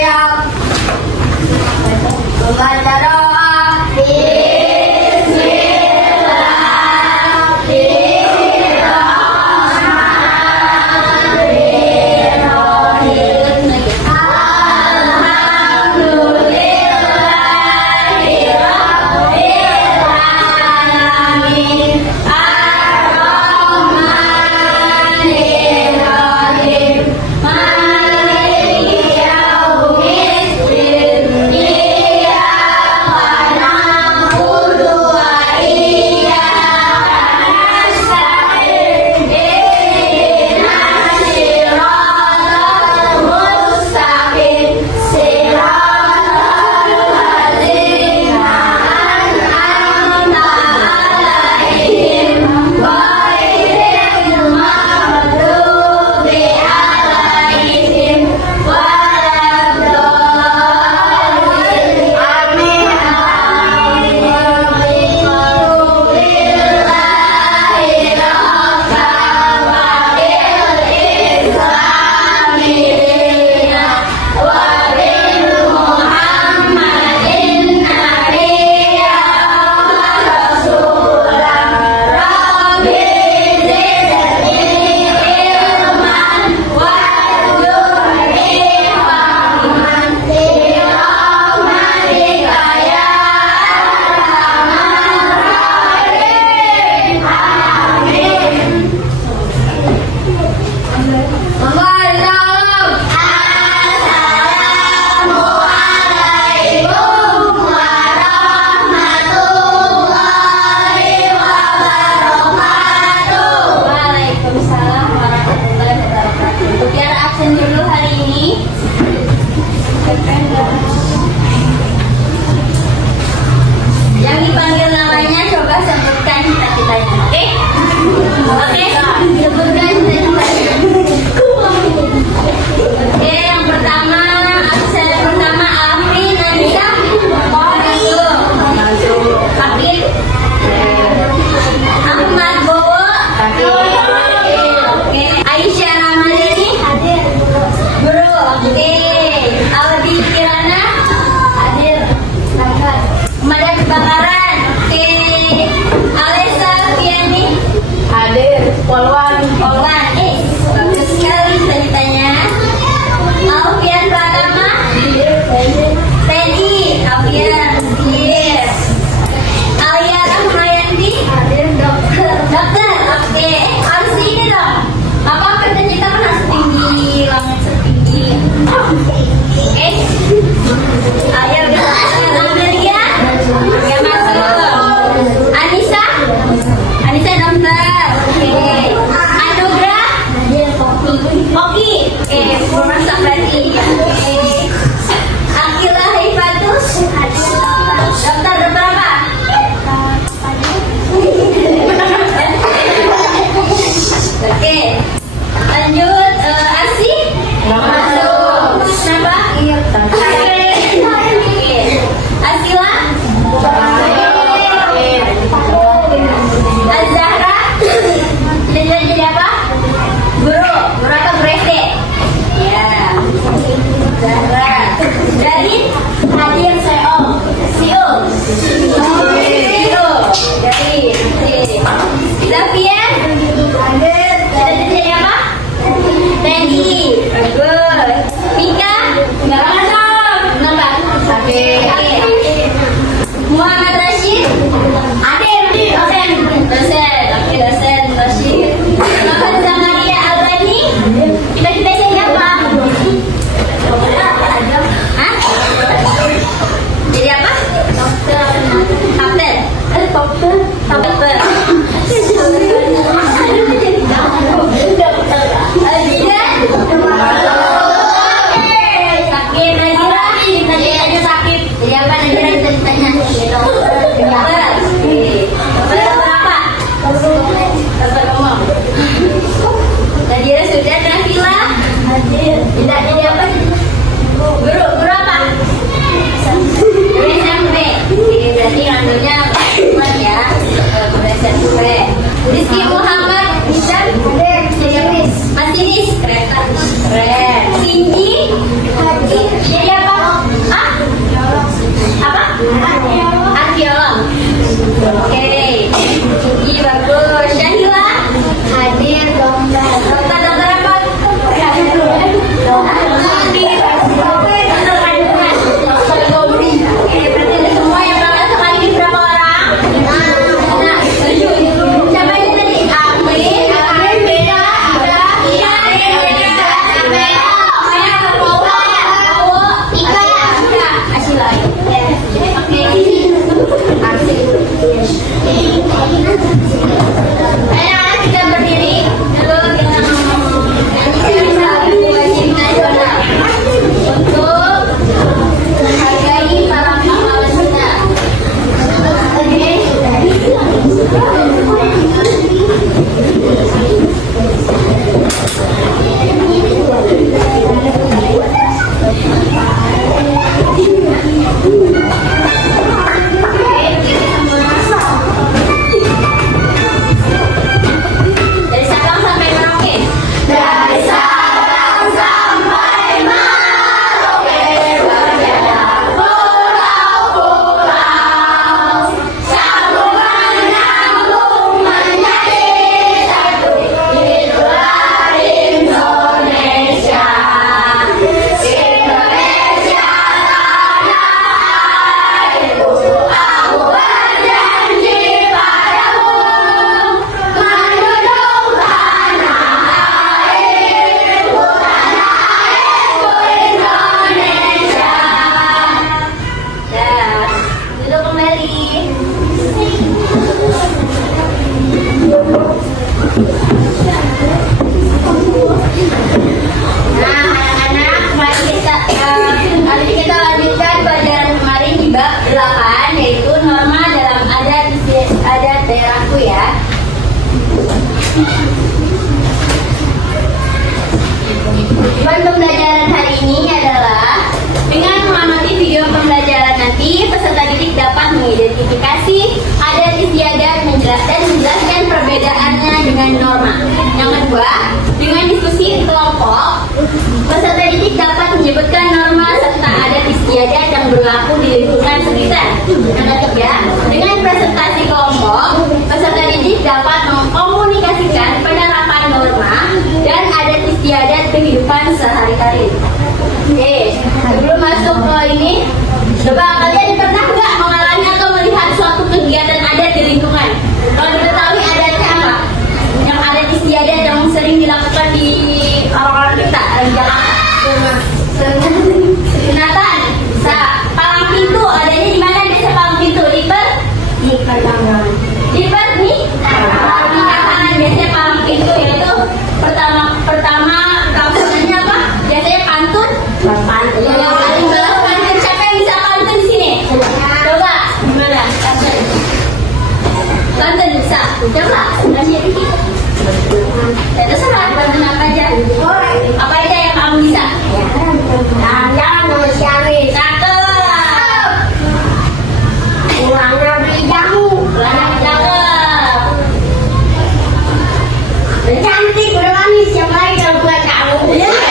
siap. Membaca doa. Yang dipanggil namanya coba sebutkan cita-citanya, oke? Oke, sebutkan cita-citanya. Oke, yang pertama, absen pertama Afri, Nabila, masuk. Fakir, Ahmad Bowo, oke. Aisyah Ramadhani, hadir. Bro, oke. Albi Kirana, hadir. Pemadam kebakaran, oke. Alessa Fiani, hadir. Polwan, bagus sekali ceritanya. Alfian Pratama, Teddy, Alfian, yes. Alia Rahmayanti, hadir. Dokter, oke. Harus ini dong. Apa cita-cita kan harus tinggi, langit setinggi. Oke. Ayo kita Amelia, ya masuk. Anissa dokter, oke. Anugrah, Oki, oke. Masak berarti, oke. Akila Haifatus, dokter berapa? Oke. Lanjut, Asi, masuk. Kenapa? Oke. Asila, Azahra, jadi apa? Guru apa berese? Ya, Zahra. Dari hadir CEO. Dari Zafian, hadir. Jadi apa? Teddy, bagus. Mika, nggak masuk. Kenapa? Sakit. Muhammad Rashid, hadir. Dosen, oke dosen Rashid. Muhammad Zakaria Albani, cita-citanya apa? Hah? Jadi apa? Kapten. Dokter. Sakit Najira, cita-citanya sakit. Jadi apa Najira cita-citanya? Dokter. Berapa? Dokter ngomong. Najira sudah. Nafila, tidak jadi apa? Guru apa? Guru SMP. Jadi berarti ngambilnya bukan ya? Guru SMP. Rizky Muhammad, Hisham, jadi masinis kereta, keren. Cindy, jadi Oke, Gigi bagus. Syahila? Hadir, dokter. Dokter apa? Oke, berarti ada semua yang berangkat sekali ini berapa orang? Nah, siapa ini tadi? Amin, Beda, Ika, Asyila. Oke, ayo kita berdiri dulu kita wajib nasional untuk menghargai para pahlawan kita. Dari Sabang sampai Merauke. Dari Sabang sampai Merauke berjalan pulau-pulau, sambungan nyambung menjadi satu. Itulah Indonesia. Indonesia tanah airku, aku berjanji padamu menunduk tanah airku Indonesia. Dan duduk kembali. Nah, anak-anak, mari kita lanjutkan pelajaran kemarin di bab 8, yaitu norma dalam adat daerahku ya. Tujuan pembelajaran hari ini adalah dengan mengamati video pembelajaran nanti, peserta didik dapat mengidentifikasi adat istiadat dan menjelaskan perbedaannya dengan norma. Yang kedua, dengan diskusi kelompok, peserta didik dapat menyebutkan norma serta adat istiadat yang berlaku di lingkungan sekitar. Yang ketiga, dengan presentasi kelompok, peserta didik dapat mengkomunikasikan penerapan norma dan adat istiadat kehidupan sehari-hari. Oke, sebelum masuk ke ini, coba kalian pernah nggak mengalami atau melihat suatu kegiatan adat di lingkungan? Kalau diketahui adatnya apa? Yang adat istiadat yang sering dilakukan di orang-orang kita di Jakarta. Sunatan, palang pintu, adanya di mana biasa palang pintu? Di perdagangan. Di pernikahan biasanya palang pintu, yaitu pertama pelaksananya apa? Biasanya pantun. Yang paling balas pantun, siapa yang bisa pantun di sini? Coba, gimana? Pantun bisa, coba. Ngasih dikit. Ya terserah, pantun apa aja. Apa aja yang kamu bisa? Jangan manusiawi. Cakep. Pulangnya beli jamu. Cakep. Cantik, udah manis. Siapa lagi yang buat kamu? Kasih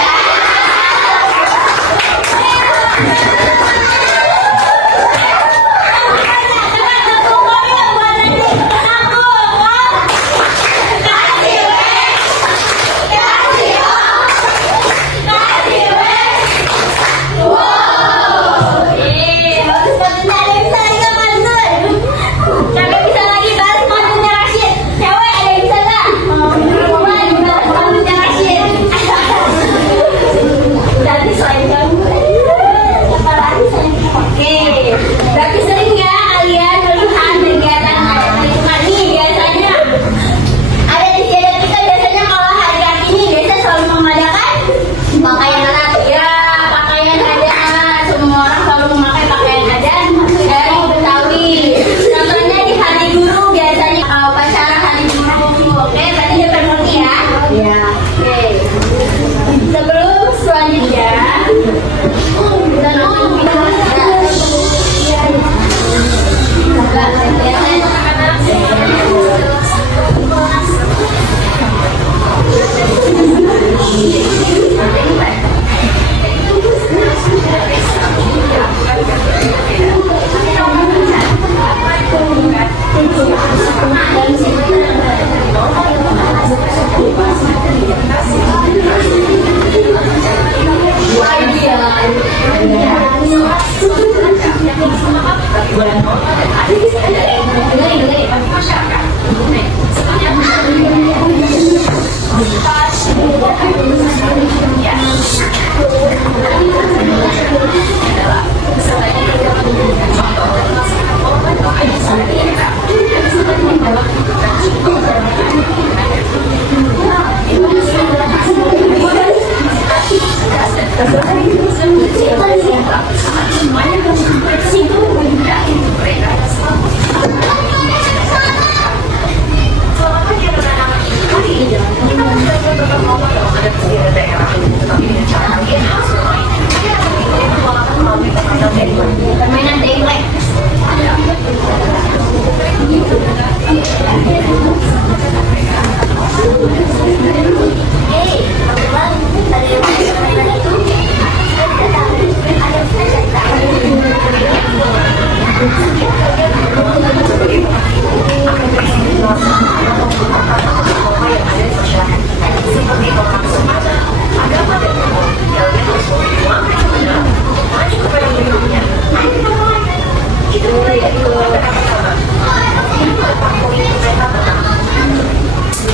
Permainan Daylek. Hei, teman-teman, ada yang mau permainan itu? Saya tidak tahu.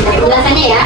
Ayo kita ulasannya ya.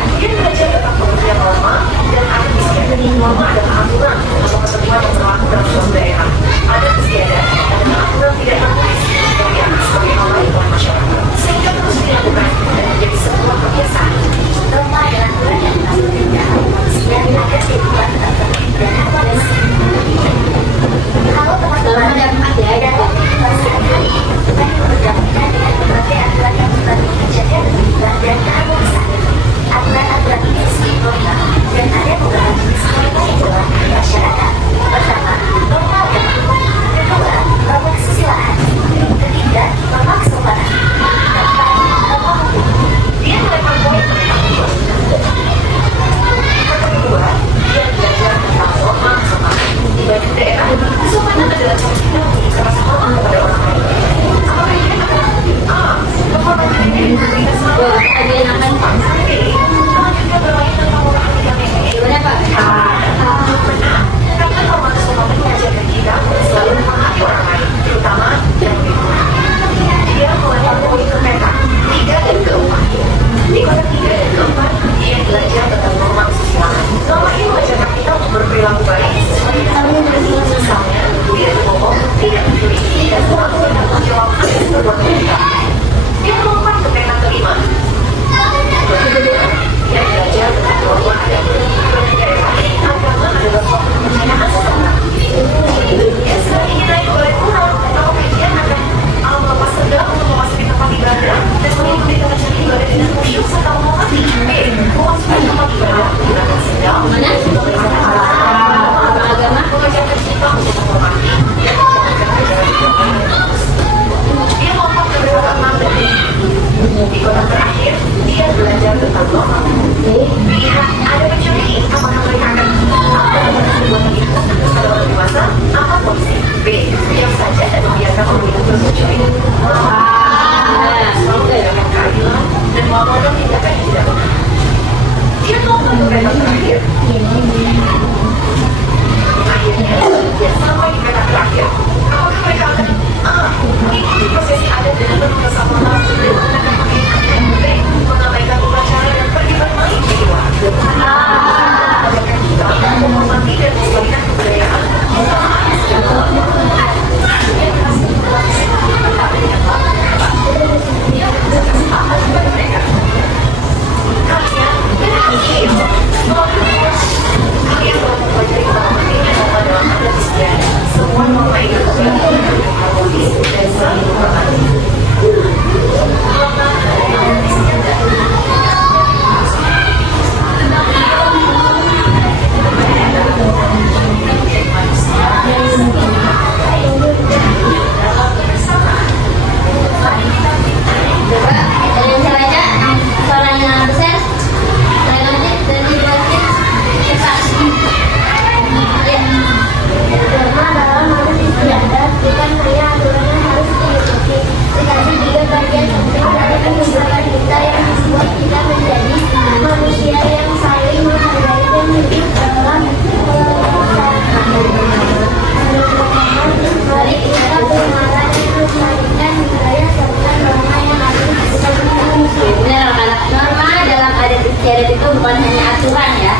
istiadat itu bukan hanya aturan ya,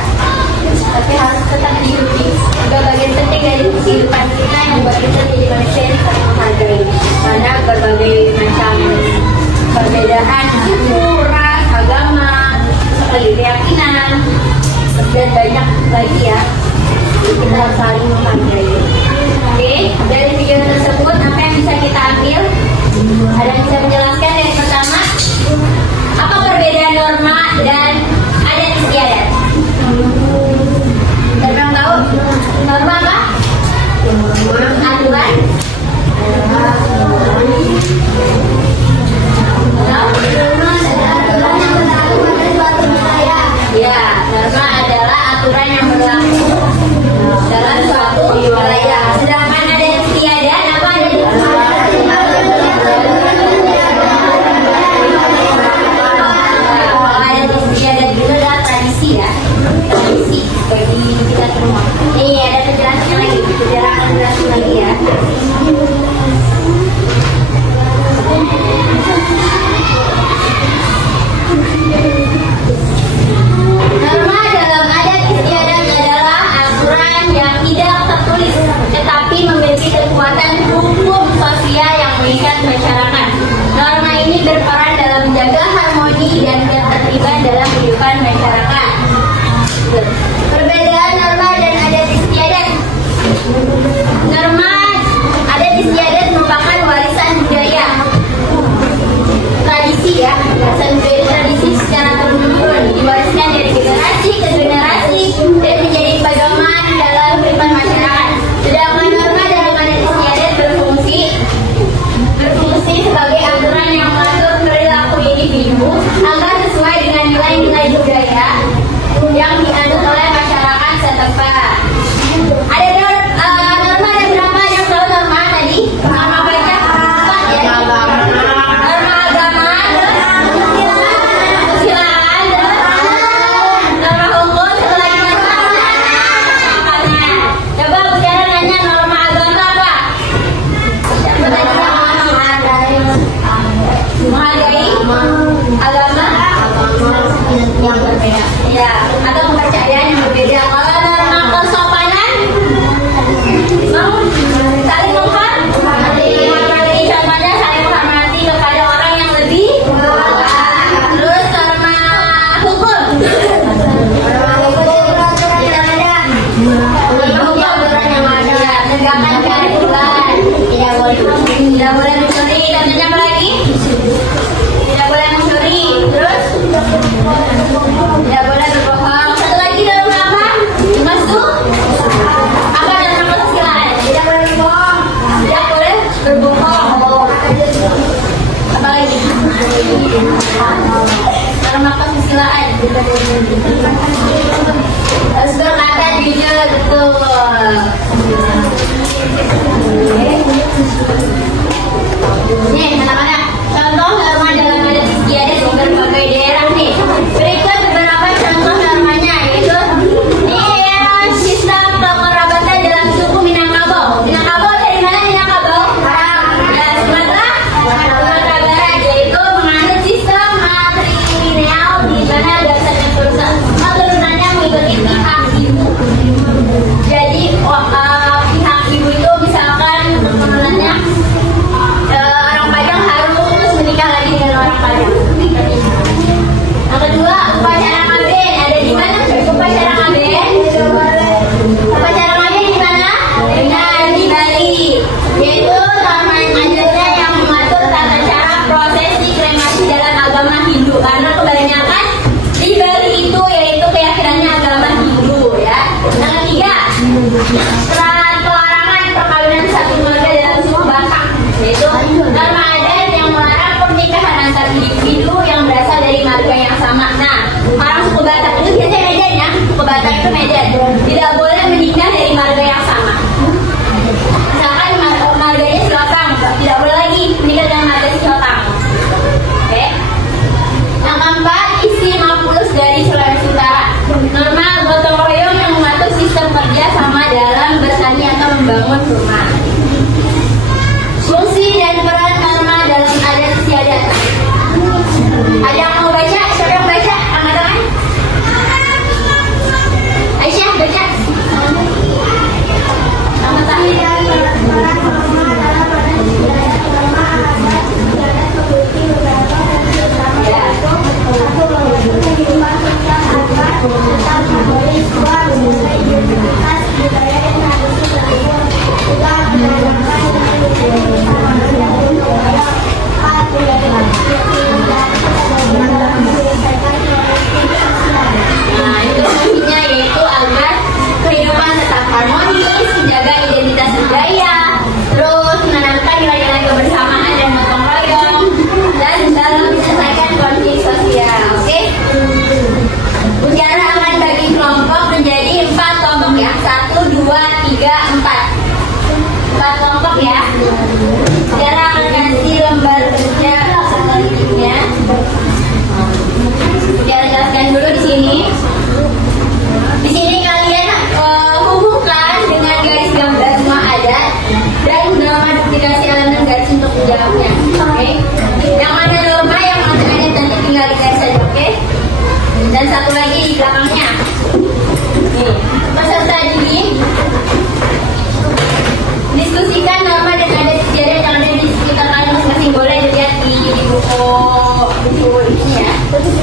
tapi harus tetap diikuti. Juga bagian penting dari kehidupan kita yang membuat kita jadi manusia yang saling menghargai. Karena berbagai macam perbedaan suku, ras, agama, keyakinan, dan banyak lagi ya. Kita harus saling menghargai. Oke, dari video tersebut apa yang bisa kita ambil? Ada yang bisa menjelaskan dari pertama, apa perbedaan norma dan adat istiadat? Siapa yang tahu? Norma apa? Aturan? Ya, norma adalah aturan yang berlaku dalam suatu wilayah. Sedangkan adat istiadat apa? Adat istiadat itu adalah tradisi ya, tradisi bagi kita semua. Nih ada penjelasan lagi, penjelasan lagi ya. Norma dalam adat istiadat adalah aturan yang tidak tertulis, tetapi memiliki kekuatan hukum sosial yang mengikat masyarakat. Norma ini berperan dalam menjaga harmoni dan ketertiban dalam kehidupan masyarakat. Perbedaan norma dan adat istiadat. Norma adat istiadat merupakan warisan budaya, tradisi ya, warisan budaya tradisi secara turun-temurun diwariskan dari generasi ke generasi dan menjadi pedoman dalam kehidupan masyarakat. Sedangkan norma dalam adat istiadat berfungsi sebagai aturan yang mengatur perilaku individu agar sesuai dengan nilai-nilai budaya yang dianut oleh masyarakat setempat. Ada norma ada berapa yang tahu norma tadi? Norma apa aja? Empat ya. Norma agama, kesusilaan, norma hukum, satu lagi norma makanan. Coba Bu Dara nanya norma agama apa? Siapa tadi yang menghargai agama yang berbeda, ya, atau kepercayaan yang berbeda. Kalau norma kesopanan, mau saling menghormati, contohnya saling menghormati kepada orang yang lebih tua. Terus norma hukum, aturan yang ada, tegakkan keadilan, tidak boleh mencuri, contohnya apa lagi? Tidak boleh mencuri, terus tidak boleh berbohong. Satu lagi norma apa? Masuk apa norma kesusilaan? Tidak boleh berbohong. Tidak boleh berbohong. Apa lagi? Norma kesusilaan harus berkata jujur, betul. Nih, mana-mana contoh norma dalam adat istiadat di berbagai daerah nih. Berikut beberapa contoh normanya, yaitu ini ya, sistem pengerabatan dalam suku Minangkabau. Minangkabau dari mana Minangkabau? Ya, Sumatera Barat, yaitu menganut sistem matrilineal di mana dasarnya keturunannya mengikuti pihak ibu. Jadi pihak ibu itu misalkan keturunannya orang Padang harus menikah lagi sini. Di sini kalian hubungkan dengan garis gambar semua adat dan nama dikasih elemen garis untuk menjawabnya. Oke? Yang mana norma, yang mana adat nanti tinggal dikasih saja. Oke? Dan satu lagi di belakangnya. Nih, peserta didik diskusikan norma dan adat istiadat yang ada di sekitar kalian masing-masing. Boleh dilihat di buku ini ya,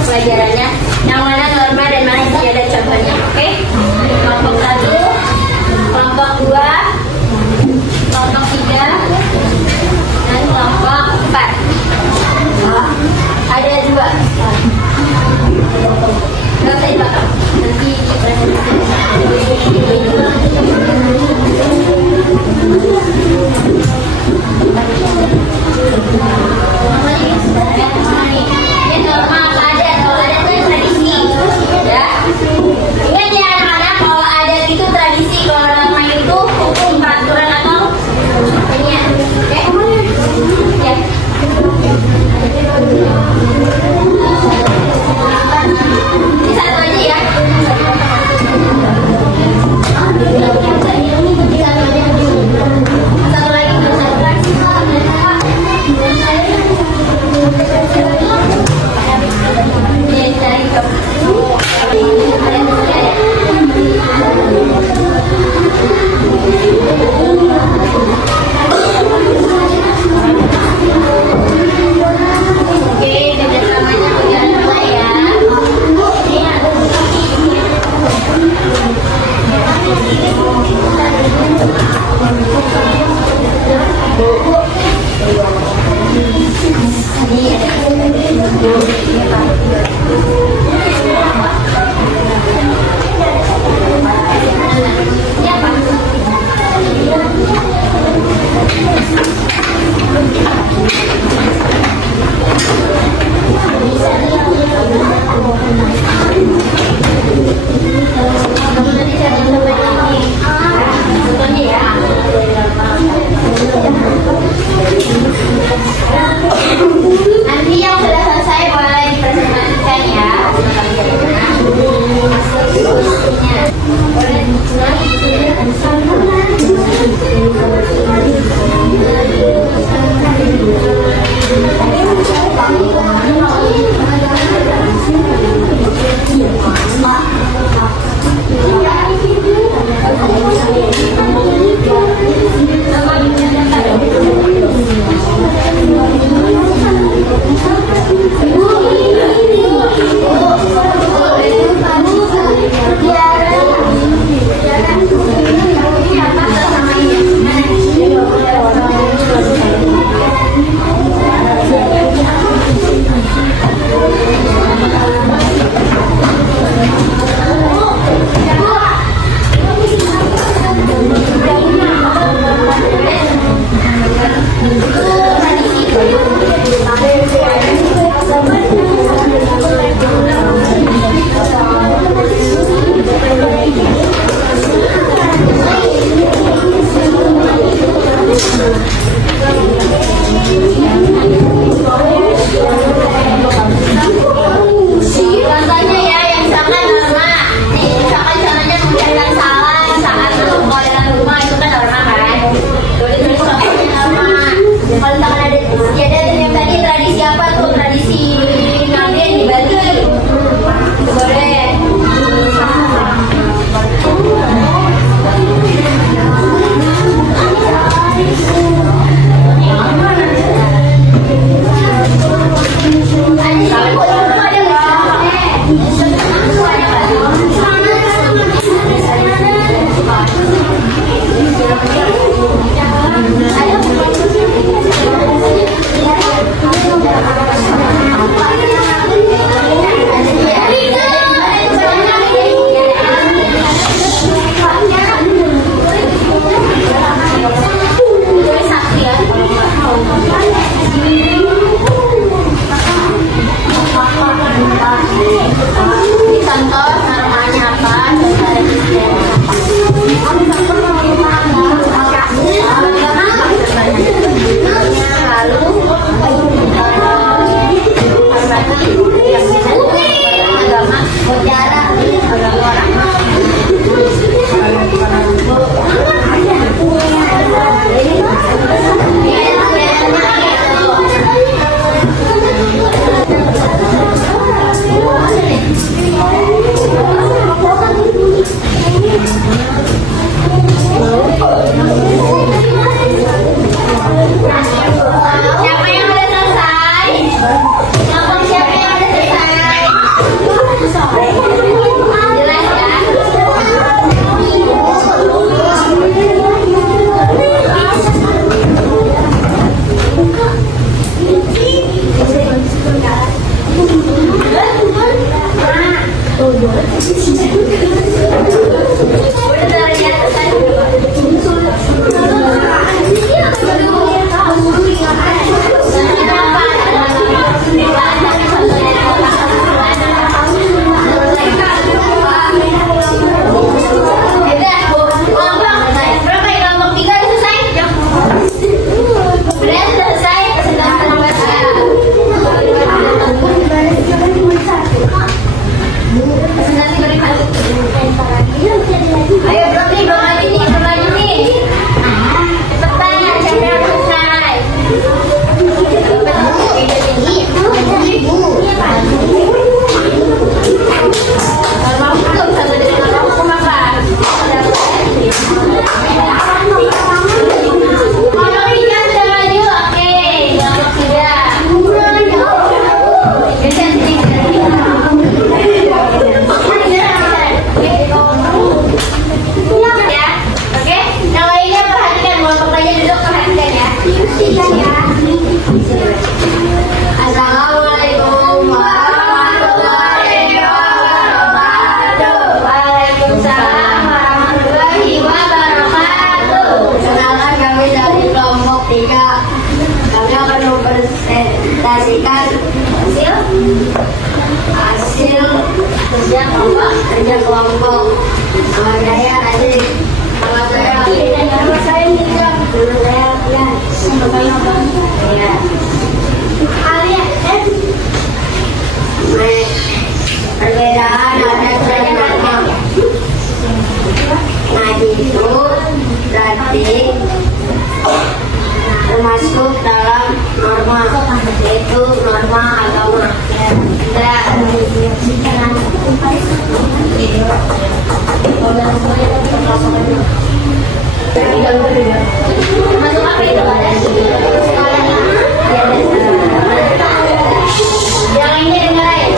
pelajarannya. Yang mana norma dan mana istiadat contohnya. Oke? Kelompok 1, kelompok 2, kelompok 3, dan kelompok 4. Ada 2. Gak usah dibakar. Nanti ini norma apa adat? Kalau adat itu tradisi, ya. Ingat ya anak-anak, kalau adat itu tradisi, kalau norma itu hukum, peraturan atau ini ya. Oke? Ya. Ini satu aja ya. Satu lagi. Nanti yang sudah selesai boleh dipresentasikan ya. Boleh. Hasil kerja kelompok. Nama saya Aziz. Nama saya Nizam. Nama saya Pian. Nama saya Bang. Ya. Perbedaan ada norma. Ngaji itu berarti termasuk dalam norma, yaitu norma agama. Masuk apa itu? Yang ini dengerin.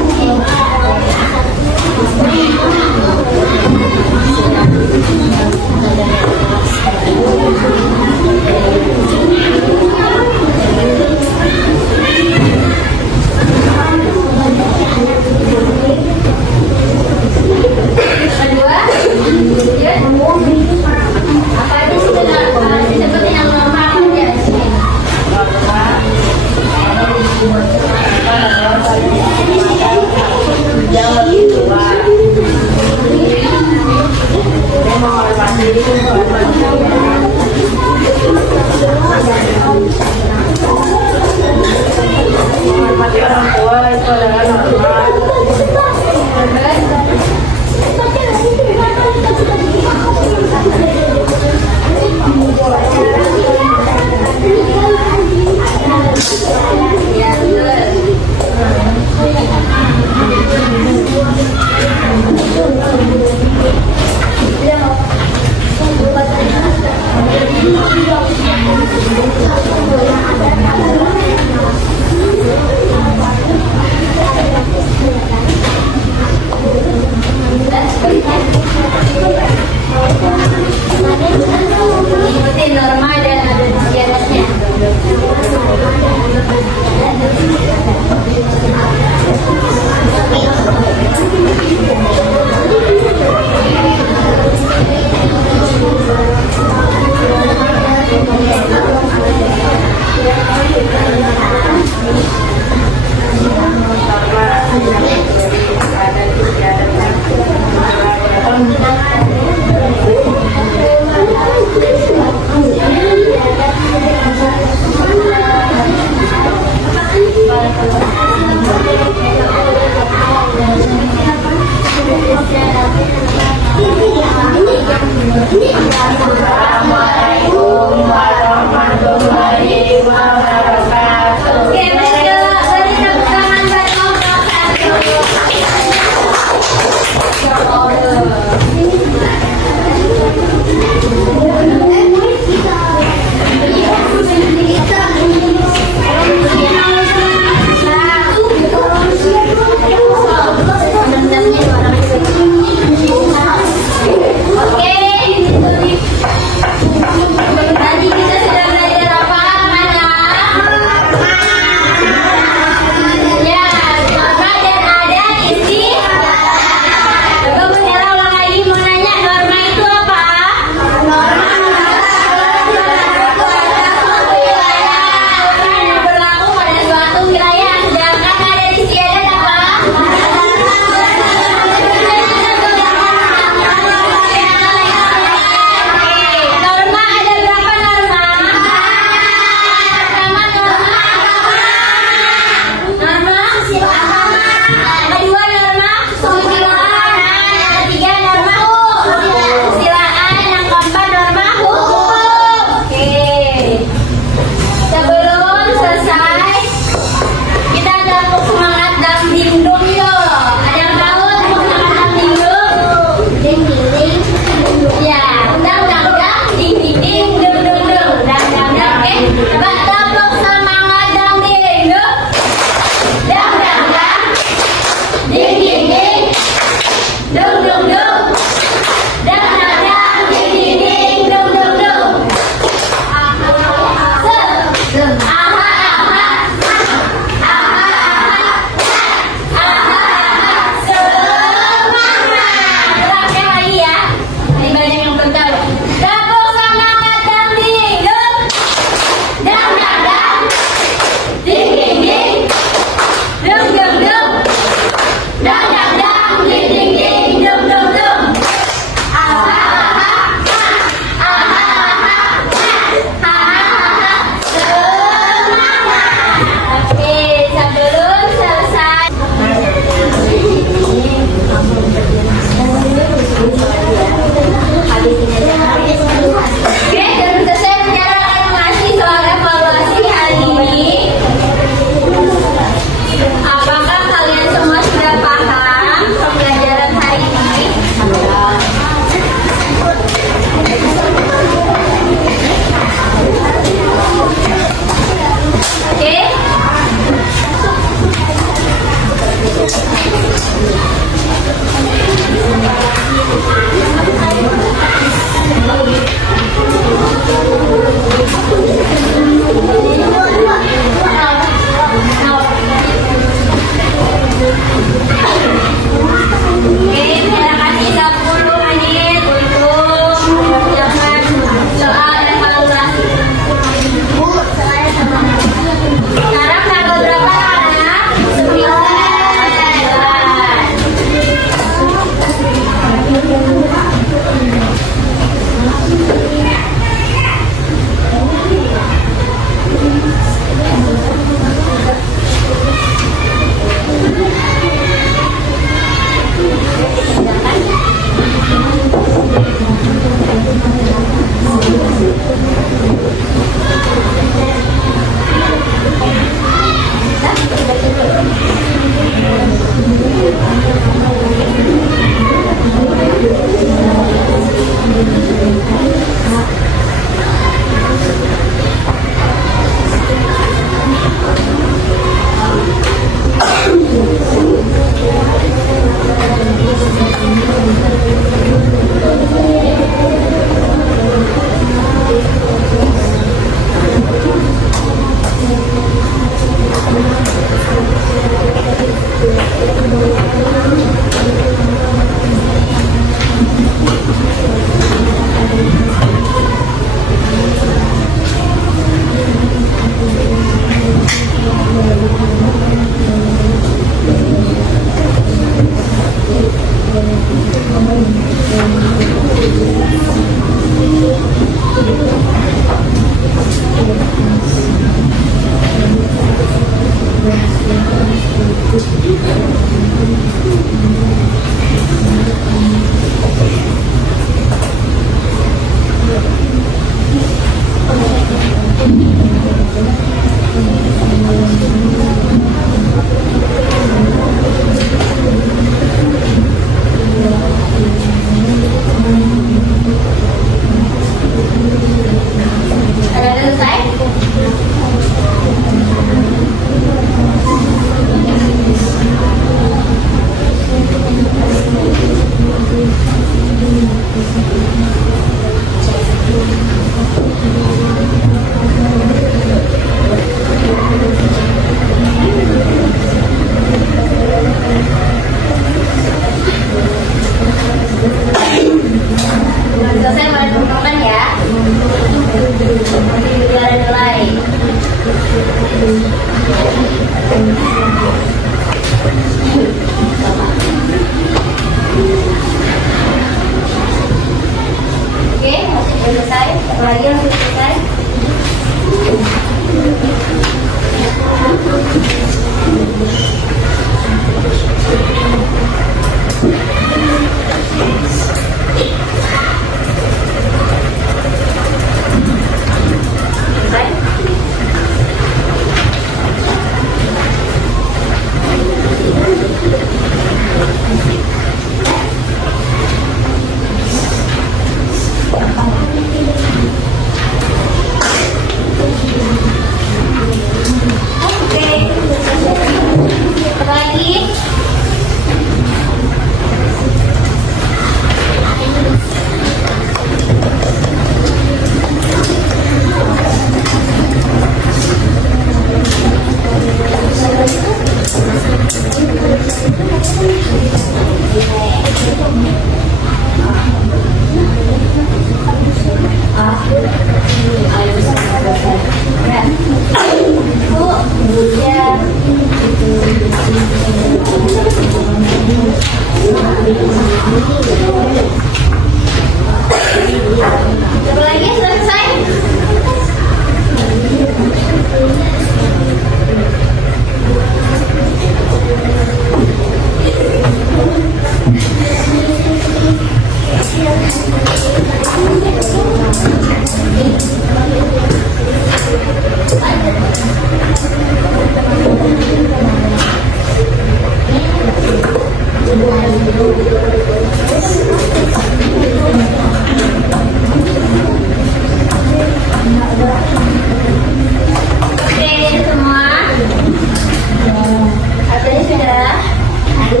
Oke,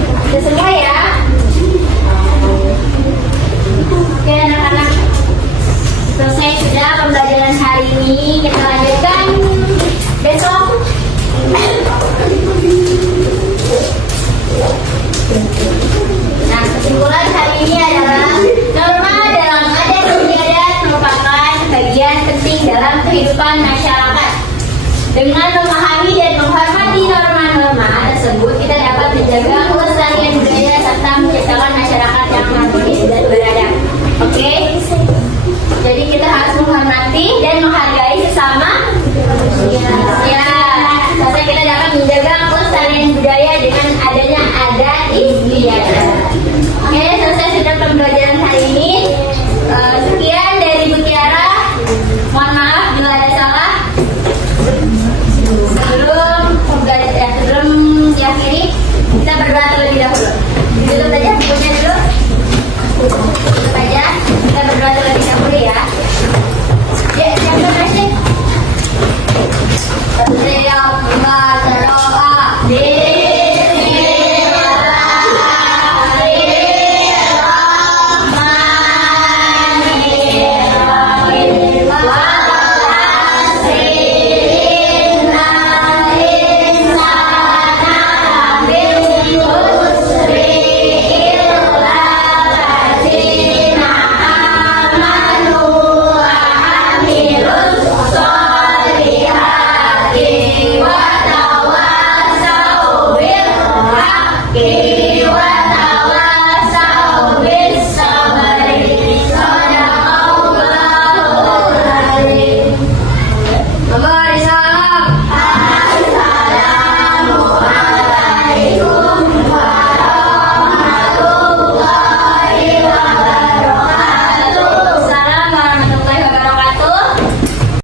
sudah semua ya. Oke anak-anak, selesai sudah pembelajaran hari ini. Kita lanjutkan besok. Nah, kesimpulan hari ini adalah norma dalam adat istiadat merupakan bagian penting dalam kehidupan masyarakat. Dengan memahami dan menghormati norma-norma tersebut, kita dapat menjaga kelestarian budaya serta menciptakan masyarakat yang harmonis dan beradab. Oke? Jadi kita harus menghormati dan menghargai sesama manusia.